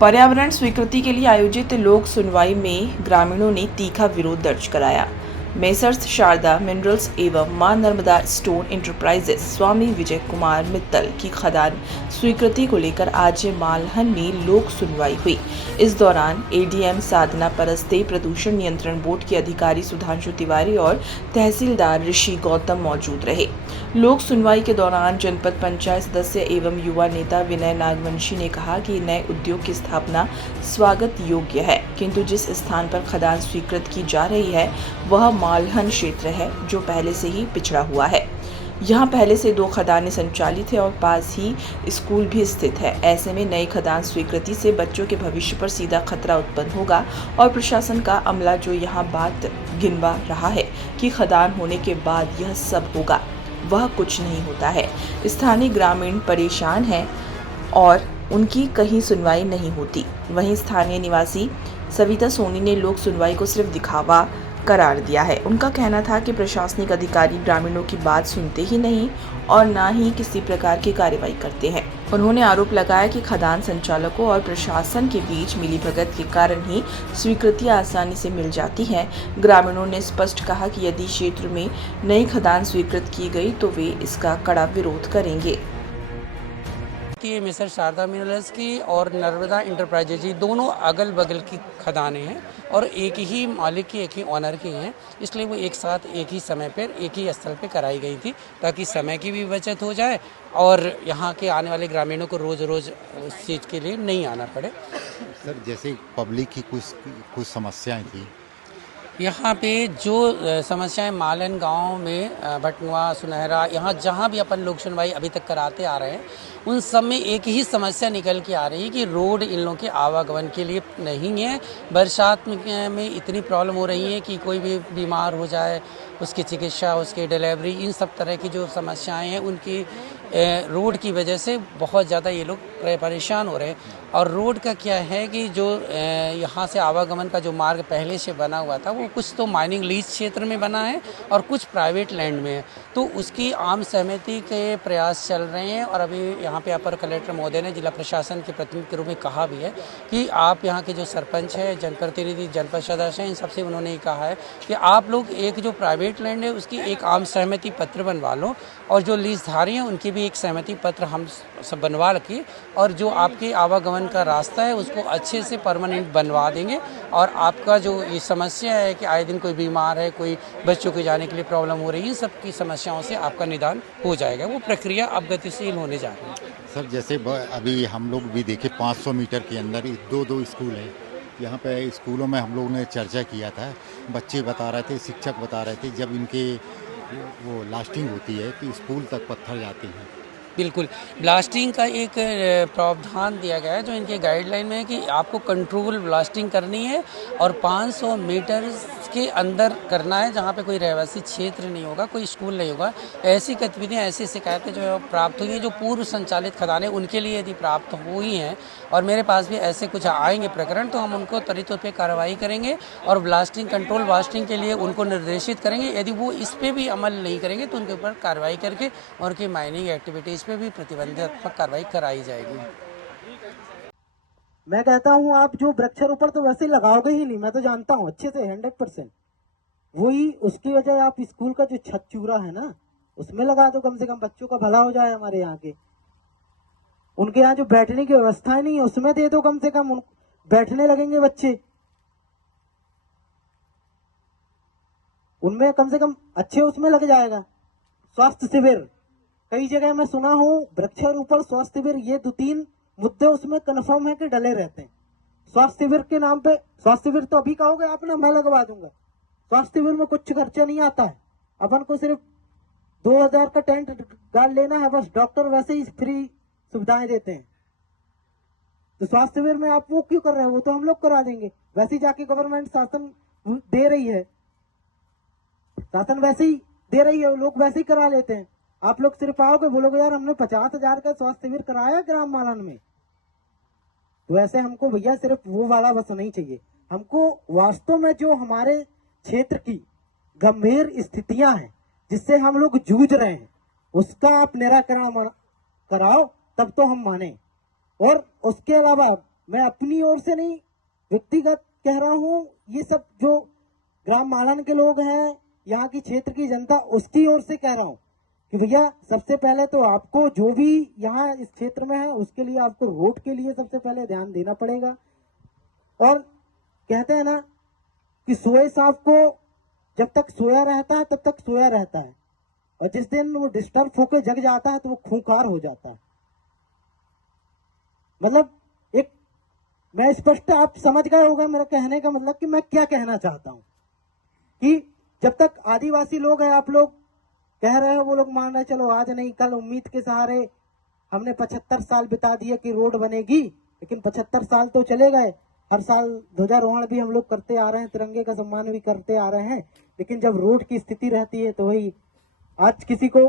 पर्यावरण स्वीकृति के लिए आयोजित लोक सुनवाई में ग्रामीणों ने तीखा विरोध दर्ज कराया। मेसर्स शारदा मिनरल्स एवं मां नर्मदा स्टोन इंटरप्राइजेस स्वामी विजय कुमार मित्तल की खदान स्वीकृति को लेकर आज मालहन में लोक सुनवाई हुई। इस दौरान एडीएम साधना परस्ते, प्रदूषण नियंत्रण बोर्ड के अधिकारी सुधांशु तिवारी और तहसीलदार ऋषि गौतम मौजूद रहे। लोक सुनवाई के दौरान जनपद पंचायत सदस्य एवं युवा नेता विनय नागवंशी ने कहा कि नए उद्योग की स्थापना स्वागत योग्य है, किंतु जिस स्थान पर खदान स्वीकृत की जा रही है वह मालहन क्षेत्र है जो पहले से ही पिछड़ा हुआ है। यहाँ पहले से 2 खदानें संचालित है और पास ही स्कूल भी स्थित है। ऐसे में नई खदान स्वीकृति से बच्चों के भविष्य पर सीधा खतरा उत्पन्न होगा और प्रशासन का अमला जो यहाँ बात गिनवा रहा है कि खदान होने के बाद यह सब होगा, वह कुछ नहीं होता है। स्थानीय ग्रामीण परेशान हैं और उनकी कहीं सुनवाई नहीं होती। वहीं स्थानीय निवासी सविता सोनी ने लोक सुनवाई को सिर्फ दिखावा करार दिया है। उनका कहना था कि प्रशासनिक अधिकारी ग्रामीणों की बात सुनते ही नहीं और ना ही किसी प्रकार की कार्रवाई करते हैं। उन्होंने आरोप लगाया कि खदान संचालकों और प्रशासन के बीच मिलीभगत के कारण ही स्वीकृतियां आसानी से मिल जाती हैं। ग्रामीणों ने स्पष्ट कहा कि यदि क्षेत्र में नई खदान स्वीकृत की गई तो वे इसका कड़ा विरोध करेंगे। ये मिस्टर शारदा मिनरल्स की और नर्मदा इंटरप्राइजेज जी दोनों अगल बगल की खदानें हैं और एक ही मालिक की, एक ही ऑनर की हैं, इसलिए वो एक साथ एक ही समय पर एक ही स्थल पे कराई गई थी ताकि समय की भी बचत हो जाए और यहाँ के आने वाले ग्रामीणों को रोज़ रोज़ उस चीज़ के लिए नहीं आना पड़े। सर, जैसे पब्लिक की कुछ समस्याएं थी यहाँ पे जो समस्याएं मालन गांव में भटनुआ, सुनहरा, यहाँ जहाँ भी अपन लोक सुनवाई अभी तक कराते आ रहे हैं उन सब में एक ही समस्या निकल के आ रही है कि रोड इन लोगों के आवागमन के लिए नहीं है। बरसात में इतनी प्रॉब्लम हो रही है कि कोई भी बीमार हो जाए, उसकी चिकित्सा, उसकी डिलीवरी, इन सब तरह की जो समस्याएं हैं उनकी रोड की वजह से बहुत ज़्यादा ये लोग परेशान हो रहे हैं। और रोड का क्या है कि जो यहाँ से आवागमन का जो मार्ग पहले से बना हुआ था वो कुछ तो माइनिंग लीज क्षेत्र में बना है और कुछ प्राइवेट लैंड में है, तो उसकी आम सहमति के प्रयास चल रहे हैं। और अभी यहाँ पे अपर कलेक्टर महोदय ने जिला प्रशासन के प्रतिनिधि के रूप में कहा भी है कि आप यहाँ के जो सरपंच है, जनप्रतिनिधि, जनपद सदस्य हैं, इन सबसे उन्होंने ये कहा है कि आप लोग एक जो प्राइवेट लैंड है उसकी एक आम सहमति पत्र बनवा लो और जो लीजधारी हैं उनकी भी एक सहमति पत्र हम सब बनवा के और जो आपके आवागमन का रास्ता है उसको अच्छे से परमानेंट बनवा देंगे। और आपका जो ये समस्या है कि आए दिन कोई बीमार है, कोई बच्चों को जाने के लिए प्रॉब्लम हो रही है, सब की समस्याओं से आपका निदान हो जाएगा। वो प्रक्रिया अब गतिशील होने जा रही है। सर, जैसे अभी हम लोग भी देखे 500 मीटर के अंदर 2 स्कूल है। यहाँ पे स्कूलों में हम लोग ने चर्चा किया था, बच्चे बता रहे थे, शिक्षक बता रहे थे, जब इनके वो लास्टिंग होती है तो स्कूल तक पत्थर जाते हैं। बिल्कुल, ब्लास्टिंग का एक प्रावधान दिया गया है जो इनके गाइडलाइन में है कि आपको कंट्रोल ब्लास्टिंग करनी है और 500 मीटर के अंदर करना है जहाँ पे कोई रहवासी क्षेत्र नहीं होगा, कोई स्कूल नहीं होगा। ऐसी गतिविधियाँ, ऐसी शिकायतें जो प्राप्त हुई हैं, जो पूर्व संचालित खदानें उनके लिए यदि प्राप्त हुई हैं और मेरे पास भी ऐसे कुछ आएंगे प्रकरण तो हम उनको त्वरित रूप से कार्रवाई करेंगे और ब्लास्टिंग, कंट्रोल ब्लास्टिंग के लिए उनको निर्देशित करेंगे। यदि वो इस पर भी अमल नहीं करेंगे तो उनके ऊपर कार्रवाई करके और उनकी माइनिंग एक्टिविटीज़ पे भी प्रतिबंधात्मक कार्रवाई कराई जाएगी। मैं कहता हूं आप जो वृक्षारोपण तो वैसे लगाओगे ही नहीं, मैं तो जानता हूं अच्छे से 100%। वही उसकी वजह आप स्कूल का जो छत चूरा है ना उसमें लगा दो, कम से कम बच्चों का भला हो जाए। हमारे यहाँ के उनके यहाँ जो बैठने की व्यवस्था नहीं है उसमें दे दो, कम से कम बैठने लगेंगे बच्चे, उनमें कम से कम अच्छे उसमें लग जाएगा। स्वास्थ्य शिविर, कई जगह मैं सुना हूं वृक्षारोपण, स्वास्थ्य शिविर, ये 2-3 मुद्दे उसमें कन्फर्म है कि डले रहते हैं। स्वास्थ्य शिविर के नाम पे, स्वास्थ्य शिविर तो अभी कहोगे आप ना, मैं लगवा दूंगा। स्वास्थ्य शिविर में कुछ खर्चा नहीं आता है, अपन को सिर्फ 2000 का टेंट गाड़ लेना है बस, डॉक्टर वैसे ही फ्री सुविधाएं देते हैं। तो स्वास्थ्य शिविर में आप वो क्यों कर रहे हैं, वो तो हम लोग करा देंगे। वैसे ही जाके गवर्नमेंट शासन दे रही है, शासन वैसे ही दे रही है, लोग वैसे ही करा लेते हैं। आप लोग सिर्फ आओगे, बोलोगे यार हमने 50,000 का स्वास्थ्य शिविर कराया ग्राम मालन में, तो ऐसे हमको भैया सिर्फ वो वाला बस नहीं चाहिए। हमको वास्तव में जो हमारे क्षेत्र की गंभीर स्थितियां हैं जिससे हम लोग जूझ रहे हैं उसका आप निराकरण कराओ, तब तो हम माने। और उसके अलावा मैं अपनी ओर से नहीं, व्यक्तिगत कह रहा हूँ, ये सब जो ग्राम मालन के लोग हैं, यहाँ की क्षेत्र की जनता, उसकी ओर से कह रहा हूँ कि भैया सबसे पहले तो आपको जो भी यहाँ इस क्षेत्र में है उसके लिए आपको रोड के लिए सबसे पहले ध्यान देना पड़ेगा। और कहते हैं ना कि सोए सांप को जब तक सोया रहता है तब तक सोया रहता है, और जिस दिन वो डिस्टर्ब होकर जग जाता है तो वो खूंखार हो जाता है। मतलब एक, मैं स्पष्ट, आप समझ गए होगा मेरा कहने का मतलब कि मैं क्या कहना चाहता हूं कि जब तक आदिवासी लोग हैं, आप लोग कह रहे हो, वो लोग मान रहे चलो आज नहीं कल उम्मीद के सहारे हमने 75 साल बिता दिए कि रोड बनेगी, लेकिन 75 साल तो चले गए। हर साल ध्वजारोहण भी हम लोग करते आ रहे हैं, तिरंगे का सम्मान भी करते आ रहे हैं, लेकिन जब रोड की स्थिति रहती है तो वही, आज किसी को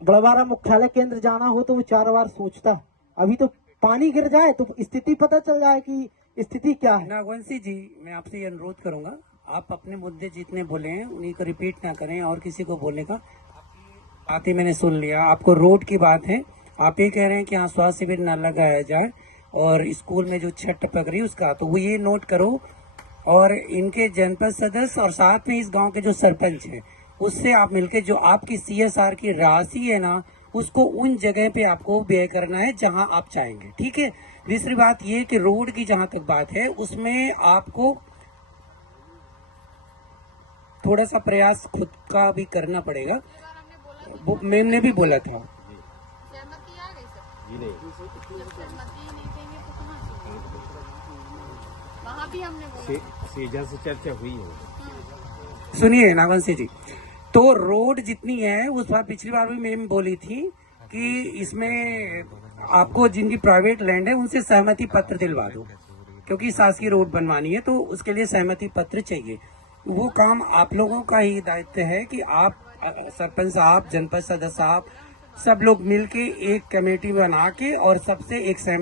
बड़वारा मुख्यालय केंद्र जाना हो तो वो 4 बार सोचता है। अभी तो पानी गिर जाए तो स्थिति पता चल जाए कि स्थिति क्या है। नागवंशी जी, मैं आपसे ये अनुरोध करूंगा, आप अपने मुद्दे जितने बोले हैं उन्हीं को रिपीट ना करें और किसी को बोलने का। बातें मैंने सुन लिया, आपको रोड की बात है, आप ये कह रहे हैं कि यहाँ स्वास्थ्य शिविर न लगाया जाए और स्कूल में जो छठ टपक रही उसका, तो वो ये नोट करो और इनके जनपद सदस्य और साथ में इस गांव के जो सरपंच हैं उससे आप मिलकर जो आपकी CSR की राशि है ना, उसको उन जगह पे आपको व्यय करना है जहां आप चाहेंगे, ठीक है। दूसरी बात ये कि रोड की जहां तक बात है उसमें आपको थोड़ा सा प्रयास खुद का भी करना पड़ेगा, वो मैंने भी बोला था। सहमति आ गई सब, जब सहमति ही नहीं देंगे तो कहाँ से होगा? वहाँ भी हमने बोला सेजा से चर्चा हुई है। सुनिए नागवंशी जी, तो रोड जितनी है उस बार पिछली बार भी मैम बोली थी कि इसमें आपको जिनकी प्राइवेट लैंड है उनसे सहमति पत्र दिलवा दो, क्योंकि शासकीय रोड बनवानी है तो उसके लिए सहमति पत्र चाहिए। वो काम आप लोगों का ही दायित्व है कि आप सरपंच साहब, जनपद सदस्य साहब, सब लोग मिलके एक कमेटी बना के और सबसे एक सहमति